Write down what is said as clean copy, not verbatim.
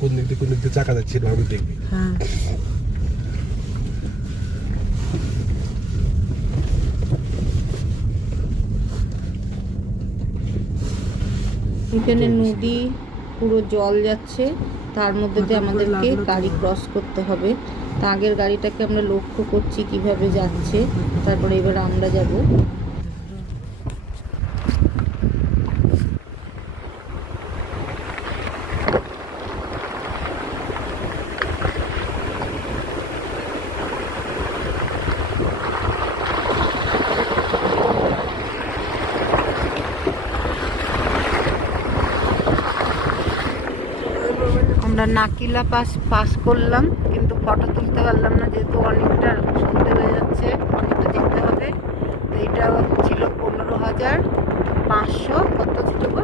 কোন দিক দিয়ে চাকা যাচ্ছে ভাবে দেখবি। হ্যাঁ এখানে নদী পুরো জল যাচ্ছে, তার মধ্যে দিয়ে আমাদেরকে গাড়ি ক্রস করতে হবে। তা আগের গাড়িটাকে আমরা লক্ষ্য করছি কিভাবে যাচ্ছে, তারপরে এবার আমরা যাব। আমরা নাকিলা পাস করলাম, কিন্তু ফটো তুলতে পারলাম না যেহেতু অনেকটা সন্ধে হয়ে যাচ্ছে, অনেকটা যেতে হবে। তো এটা ছিল 15,500 কত ছিল গো?